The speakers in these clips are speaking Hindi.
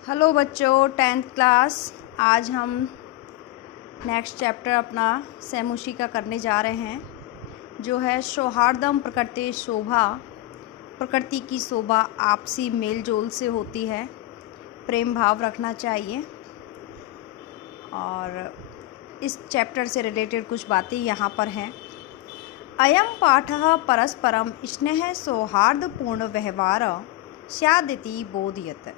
हेलो बच्चों, 10th क्लास। आज हम नेक्स्ट चैप्टर अपना सैमुशी का करने जा रहे हैं, जो है सौहार्दम प्रकृति शोभा। प्रकृति की शोभा आपसी मेल जोल से होती है, प्रेम भाव रखना चाहिए। और इस चैप्टर से रिलेटेड कुछ बातें यहाँ पर हैं। अयं पाठः परस्परम स्नेह सौहार्दपूर्ण व्यवहार स्यादिति बोधयत्।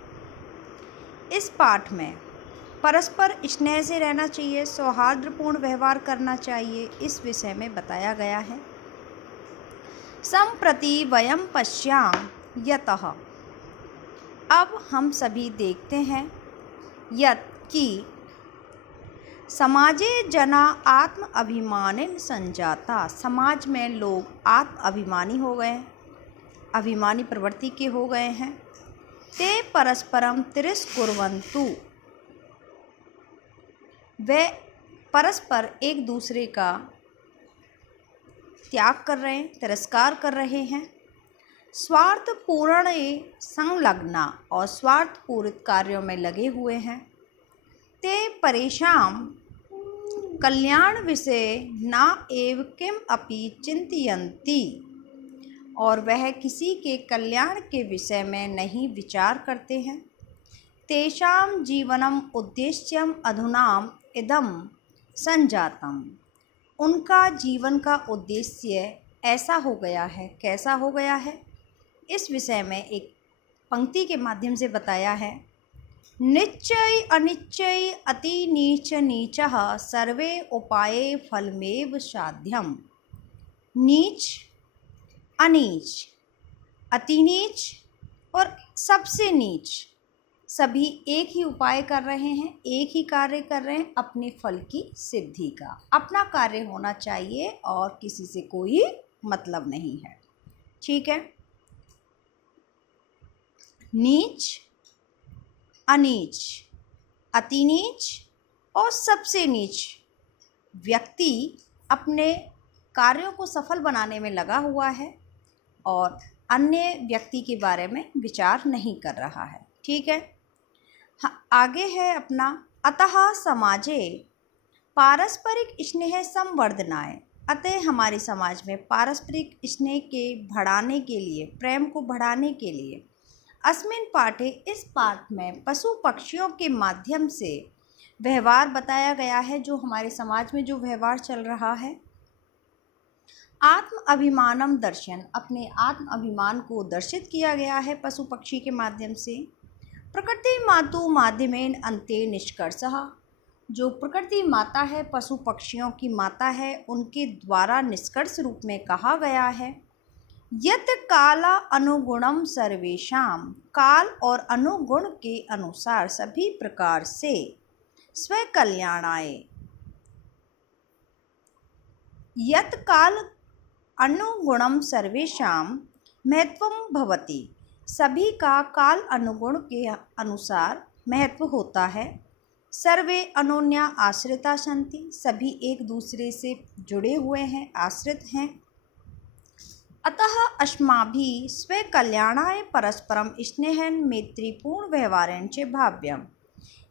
इस पाठ में परस्पर स्नेह से रहना चाहिए, सौहार्दपूर्ण व्यवहार करना चाहिए, इस विषय में बताया गया है। सम्प्रति वयं पश्याम यतः, अब हम सभी देखते हैं, यत् कि समाजे जना आत्म अभिमानिन संजाता, समाज में लोग आत्म अभिमानी हो गए, अभिमानी प्रवृत्ति के हो गए हैं। ते परस्परम तिरस्कुर्वन्तु, वे परस्पर एक दूसरे का त्याग कर रहे हैं, तिरस्कार कर रहे हैं। स्वार्थपूर्ण संलग्ना, और स्वार्थपूरित कार्यों में लगे हुए हैं। ते परेशान कल्याण विषय न एव किम अपि चिंतयन्ति, और वह किसी के कल्याण के विषय में नहीं विचार करते हैं। तेषां जीवनम उद्देश्यम अधुनाम इदम संजातम, उनका जीवन का उद्देश्य ऐसा हो गया है। कैसा हो गया है, इस विषय में एक पंक्ति के माध्यम से बताया है। निश्चय अनिश्चय अति नीच नीचः सर्वे उपाये फलमेव साध्यम। नीच, अनीच, अति नीच और सबसे नीच, सभी एक ही उपाय कर रहे हैं, एक ही कार्य कर रहे हैं अपने फल की सिद्धि का। अपना कार्य होना चाहिए और किसी से कोई मतलब नहीं है। ठीक है। नीच, अनीच, अति नीच और सबसे नीच व्यक्ति अपने कार्यों को सफल बनाने में लगा हुआ है और अन्य व्यक्ति के बारे में विचार नहीं कर रहा है। ठीक है। आगे है अपना, अतः समाजे पारस्परिक स्नेह संवर्धनाय, अतः हमारे समाज में पारस्परिक स्नेह के बढ़ाने के लिए, प्रेम को बढ़ाने के लिए, अस्मिन् पाठे, इस पाठ में पशु पक्षियों के माध्यम से व्यवहार बताया गया है। जो हमारे समाज में जो व्यवहार चल रहा है, आत्म अभिमानम दर्शन, अपने आत्म अभिमान को दर्शित किया गया है पशु पक्षी के माध्यम से। प्रकृति मातु माध्यमेन अन्ते निष्कर्षः, जो प्रकृति माता है, पशु पक्षियों की माता है, उनके द्वारा निष्कर्ष रूप में कहा गया है। यत काला अनुगुणम सर्वेषाम, काल और अनुगुण के अनुसार सभी प्रकार से स्व कल्याणाय, यत काल अनुगुणम सर्वेषाम महत्वम भवति, सभी का काल अनुगुण के अनुसार महत्व होता है। सर्वे अनोन्या आश्रिता सन्ति, सभी एक दूसरे से जुड़े हुए हैं, आश्रित हैं। अतः अस्माभिः स्व कल्याणाय परस्परम स्नेहन मैत्रीपूर्ण व्यवहारेण च भाव्यम,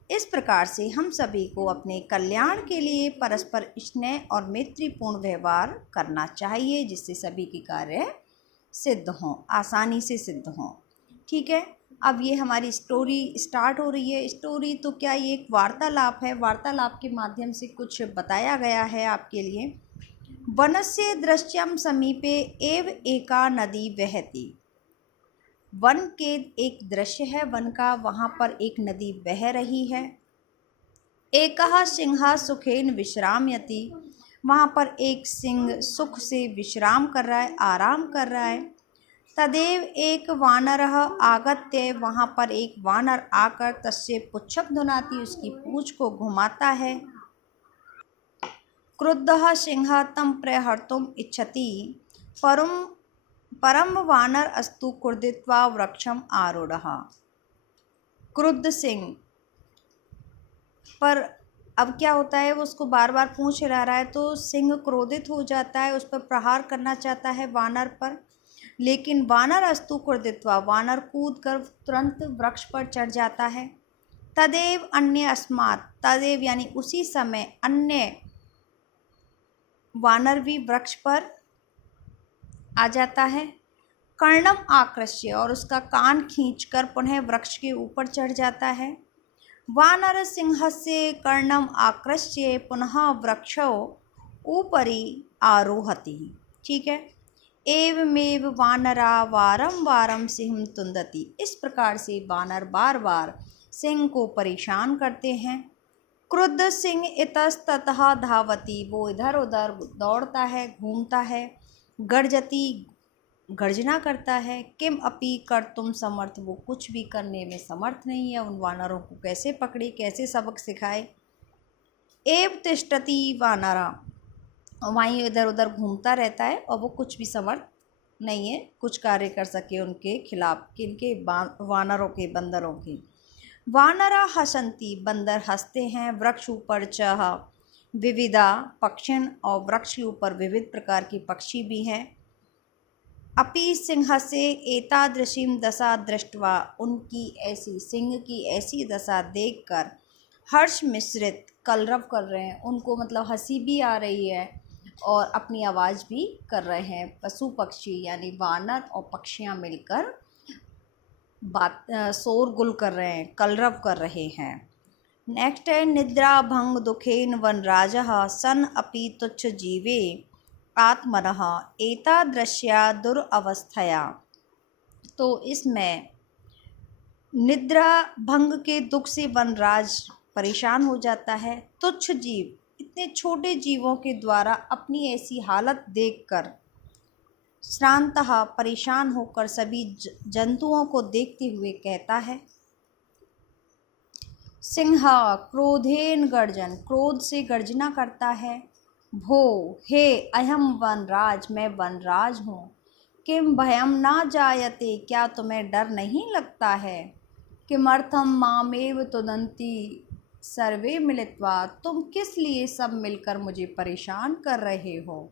इस प्रकार से हम सभी को अपने कल्याण के लिए परस्पर स्नेह और मैत्रीपूर्ण व्यवहार करना चाहिए, जिससे सभी के कार्य सिद्ध हों, आसानी से सिद्ध हों। ठीक है। अब ये हमारी स्टोरी स्टार्ट हो रही है। स्टोरी तो क्या, ये एक वार्तालाप है। वार्तालाप के माध्यम से कुछ बताया गया है आपके लिए। वनस्य दृश्यम समीपे एव एका नदी वहति, वन के एक दृश्य है वन का, वहाँ पर एक नदी बह रही है। एकः सिंह सुखेन विश्रामयति, वहाँ पर एक सिंह सुख से विश्राम कर रहा है, आराम कर रहा है। तदेव एक वानरः आगत्य, वहाँ पर एक वानर आकर तस्य पुच्छं धुनाति, उसकी पूँछ को घुमाता है। क्रुद्धः सिंह तं प्रहर्तुम् इच्छति, परम वानर अस्तु क्रुद्धित्वा वृक्षम आरूढ़। क्रुद्ध सिंह पर अब क्या होता है, वो उसको बार बार पूछ रहा है, तो सिंह क्रोधित हो जाता है, उस पर प्रहार करना चाहता है वानर पर। लेकिन वानर अस्तु क्रोधित्वा, वानर कूद कर तुरंत वृक्ष पर चढ़ जाता है। तदेव अन्य अस्मात्, तदेव यानी उसी समय अन्य वानर भी वृक्ष पर आ जाता है। कर्णम आकृष्य, और उसका कान खींचकर पुनः वृक्ष के ऊपर चढ़ जाता है। वानर सिंहस्य कर्णम आकृष्य पुनः वृक्षो ऊपरी आरोहति। ठीक है। एवमेव वानरा वारम वारम सिंह तुंदति, इस प्रकार से वानर बार बार सिंह को परेशान करते हैं। क्रुद्ध सिंह इतस्ततः धावति, वो इधर उधर दौड़ता है, घूमता है। गर्जति, गर्जना करता है। किम अपि कर्तुम समर्थ, वो कुछ भी करने में समर्थ नहीं है। उन वानरों को कैसे पकड़े, कैसे सबक सिखाए। एव तिष्ठति वानरा, वहीं इधर उधर घूमता रहता है और वो कुछ भी समर्थ नहीं है कुछ कार्य कर सके उनके खिलाफ। किनके? वानरों के, बंदरों के। वानरा हसंती, बंदर हंसते हैं। वृक्ष ऊपर चह विविधा पक्षिण, और वृक्ष के ऊपर विविध प्रकार के पक्षी भी हैं। अपि सिंह से एतादृशीं दशा दृष्ट्वा, उनकी ऐसी, सिंह की ऐसी दशा देखकर हर्ष मिश्रित कलरव कर रहे हैं। उनको मतलब हंसी भी आ रही है और अपनी आवाज़ भी कर रहे हैं। पशु पक्षी यानी वानर और पक्षियाँ मिलकर शोरगुल कर रहे हैं, कलरव कर रहे हैं। नेक्स्ट है निद्रा भंग दुखेन वनराजः सन अपि तुच्छ जीवे आत्मनः एतादृश्या दुरवस्थया। तो इसमें निद्रा भंग के दुख से वनराज परेशान हो जाता है। तुच्छ जीव, इतने छोटे जीवों के द्वारा अपनी ऐसी हालत देखकर श्रांतः, परेशान होकर सभी जंतुओं को देखते हुए कहता है। सिंह क्रोधेन गर्जन, क्रोध से गर्जना करता है। भो, हे अहम वनराज, मैं वनराज हूँ। किम भयम ना जायते, क्या तुम्हें डर नहीं लगता है। किमर्थम मामेव तुदंती सर्वे मिलित्वा, तुम किस लिए सब मिलकर मुझे परेशान कर रहे हो।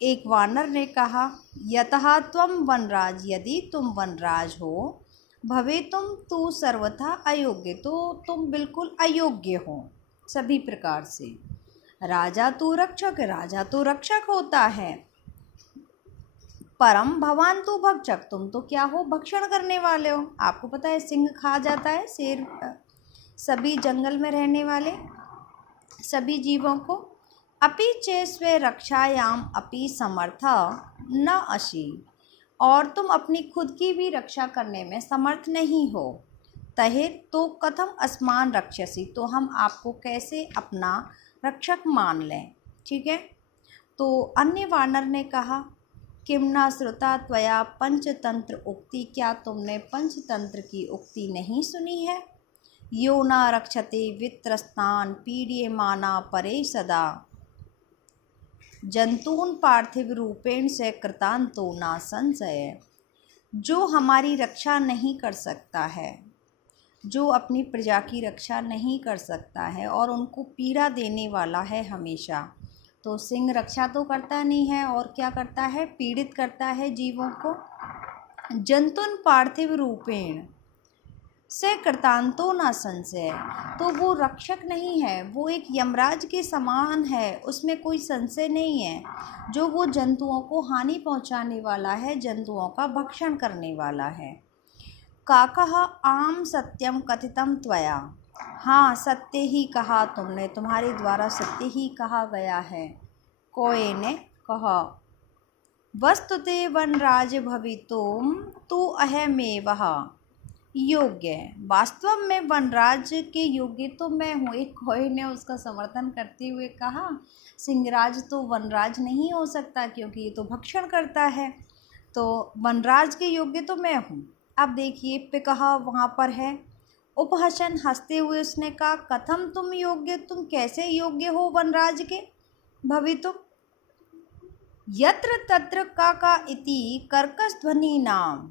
एक वानर ने कहा, यतः त्वं वनराज, यदि तुम वनराज हो, भवे तुम तू सर्वथा अयोग्य, तो तुम बिल्कुल अयोग्य हो सभी प्रकार से। राजा तो रक्षक, राजा तो रक्षक होता है। परम भवान तो भक्षक, तुम तो क्या हो, भक्षण करने वाले हो। आपको पता है सिंह खा जाता है, शेर, सभी जंगल में रहने वाले सभी जीवों को। अपि चे स्वे रक्षायाम अपि समर्थ न असी, और तुम अपनी खुद की भी रक्षा करने में समर्थ नहीं हो। तहे तो कथम अस्मान रक्षसी, तो हम आपको कैसे अपना रक्षक मान लें। ठीक है। तो अन्य वानर ने कहा, किम न श्रुता त्वया पंचतंत्र उक्ति, क्या तुमने पंचतंत्र की उक्ति नहीं सुनी है। यो न रक्षते वित्रस्तान पीड्यमाना परे सदा, जंतून पार्थिव रूपेण से कृतांतो ना संशय। जो हमारी रक्षा नहीं कर सकता है, जो अपनी प्रजा की रक्षा नहीं कर सकता है और उनको पीड़ा देने वाला है हमेशा, तो सिंह रक्षा तो करता नहीं है और क्या करता है, पीड़ित करता है जीवों को। जंतुन पार्थिव रूपेण से कृतांतो ना संशय, तो वो रक्षक नहीं है, वो एक यमराज के समान है, उसमें कोई संशय नहीं है। जो वो जंतुओं को हानि पहुंचाने वाला है, जंतुओं का भक्षण करने वाला है। काकः आम सत्यम कथितम त्वया, हाँ सत्य ही कहा तुमने, तुम्हारे द्वारा सत्य ही कहा गया है। कोय ने कहा, वस्तुते वनराज भवितुम तु अहमेवः योग्य, वास्तव में वनराज के योग्य तो मैं हूँ। एक कोई ने उसका समर्थन करते हुए कहा, सिंहराज तो वनराज नहीं हो सकता क्योंकि ये तो भक्षण करता है, तो वनराज के योग्य तो मैं हूँ। अब देखिए पिकह वहाँ पर है, उपहसन, हंसते हुए उसने कहा, कथम तुम योग्य, तुम कैसे योग्य हो वनराज के। भवितुम यत्र तत्र का इति कर्कश ध्वनि नाम,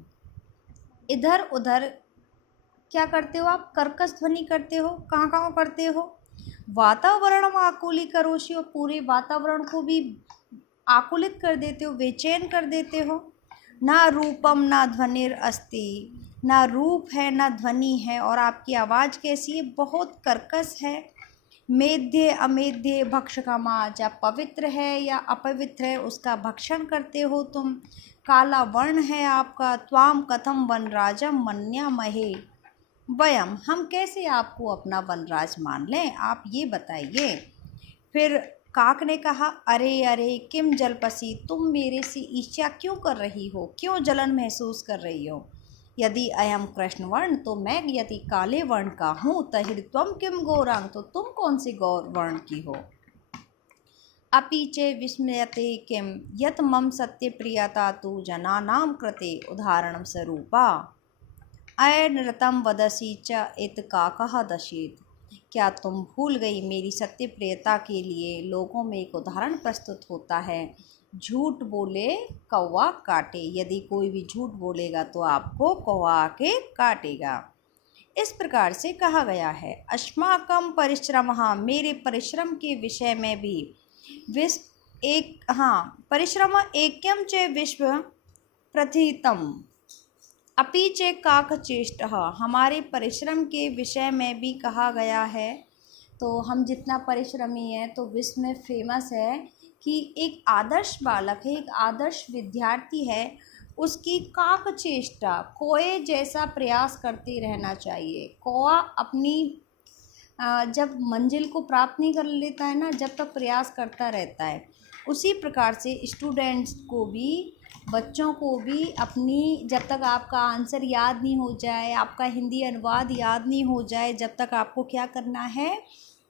इधर उधर क्या करते हो आप, कर्कश ध्वनि करते हो। कहाँ कहाँ करते हो, वातावरण आकुली करोषि, और पूरे वातावरण को भी आकुलित कर देते हो, बेचैन कर देते हो। ना रूपम ना ध्वनिर अस्ति ना रूप है ना ध्वनि है, और आपकी आवाज़ कैसी है, बहुत कर्कश है। मेध्य अमेध्य भक्ष का माज, आप पवित्र है या अपवित्र है उसका भक्षण करते हो तुम। काला वर्ण है आपका, त्वाम कथम वनराजम मन्यामहे वयम, हम कैसे आपको अपना वनराज मान लें, आप ये बताइए। फिर काक ने कहा, अरे अरे किम जलपसी, तुम मेरे से ईर्ष्या क्यों कर रही हो, क्यों जलन महसूस कर रही हो। यदि अयम कृष्ण वर्ण, तो मैं यदि काले वर्ण का हूँ, तहिर त्वम किम गौरांग, तो तुम कौन से गौर वर्ण की हो। अपि चे विस्मयते किम यत मम सत्य प्रियता तु जनानां कृते उदाहरणं स्वरूपा। अनृतं वदसि च इत काकः दशेत, क्या तुम भूल गई मेरी सत्य प्रियता के लिए लोगों में एक उदाहरण प्रस्तुत होता है, झूठ बोले कौवा काटे, यदि कोई भी झूठ बोलेगा तो आपको कौवा के काटेगा। इस प्रकार से कहा गया है, अस्माकं परिश्रमः, मेरे परिश्रम के विषय में भी, परिश्रम ऐक्यं च विश्व प्रथितम् अपि च काकचेष्टः, हमारे परिश्रम के विषय में भी कहा गया है। तो हम जितना परिश्रमी हैं तो विश्व में फेमस है कि एक आदर्श बालक है, एक आदर्श विद्यार्थी है, उसकी काक चेष्टा, कोए जैसा प्रयास करते रहना चाहिए। कौआ अपनी जब मंजिल को प्राप्त नहीं कर लेता है ना, जब तक प्रयास करता रहता है, उसी प्रकार से स्टूडेंट्स को भी, बच्चों को भी अपनी, जब तक आपका आंसर याद नहीं हो जाए, आपका हिंदी अनुवाद याद नहीं हो जाए, जब तक आपको क्या करना है,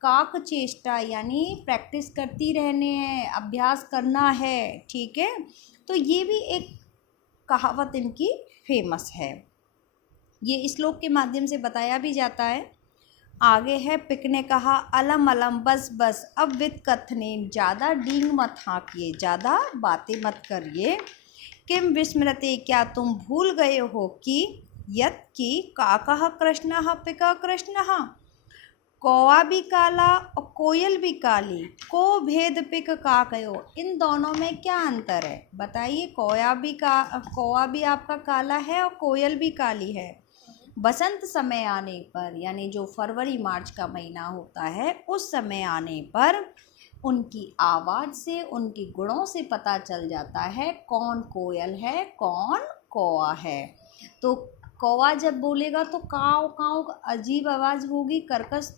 काक चेष्टा यानी प्रैक्टिस करती रहने हैं, अभ्यास करना है। ठीक है, तो ये भी एक कहावत इनकी फेमस है, ये श्लोक के माध्यम से बताया भी जाता है। आगे है, पिक ने कहा, अलम अलम बस बस, अब वित कथने, ज़्यादा डींग मत हाँकिए, ज़्यादा बातें मत करिए। किम विस्मृते, क्या तुम भूल गए हो कि यत की काकः कृष्णः पिका कृष्णः, कौवा भी काला और कोयल भी काली, को भेद पिक काकयो, इन दोनों में क्या अंतर है बताइए। कौवा भी आपका काला है और कोयल भी काली है। बसंत समय आने पर, यानी जो फरवरी मार्च का महीना होता है, उस समय आने पर उनकी आवाज़ से, उनके गुणों से पता चल जाता है कौन कोयल है, कौन कौवा है। तो कौवा जब बोलेगा तो काव काव अजीब आवाज़ होगी, कर्कश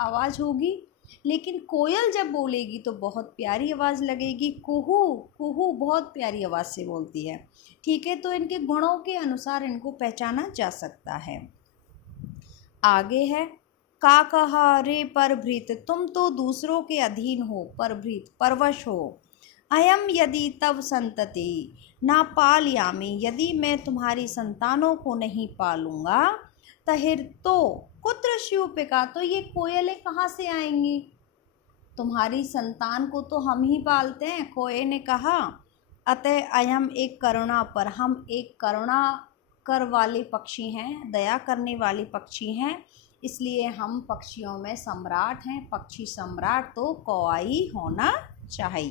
आवाज़ होगी, लेकिन कोयल जब बोलेगी तो बहुत प्यारी आवाज़ लगेगी, कुहू कुहू बहुत प्यारी आवाज़ से बोलती है। ठीक है, तो इनके गुणों के अनुसार इनको पहचाना जा सकता है। आगे है, काकः रे परभृत, तुम तो दूसरों के अधीन हो, परभृत परवश हो। अयम यदि तव संतति ना पालयामि, यदि मैं तुम्हारी संतानों को नहीं पालूंगा, तहिर तो कुत्र शिवपिका, तो ये कोयलें कहाँ से आएंगी, तुम्हारी संतान को तो हम ही पालते हैं। कोए ने कहा, अतः अयम एक करुणा पर, हम एक करुणा कर वाले पक्षी हैं, दया करने वाले पक्षी हैं, इसलिए हम पक्षियों में सम्राट हैं। पक्षी सम्राट तो कौवा ही होना चाहिए।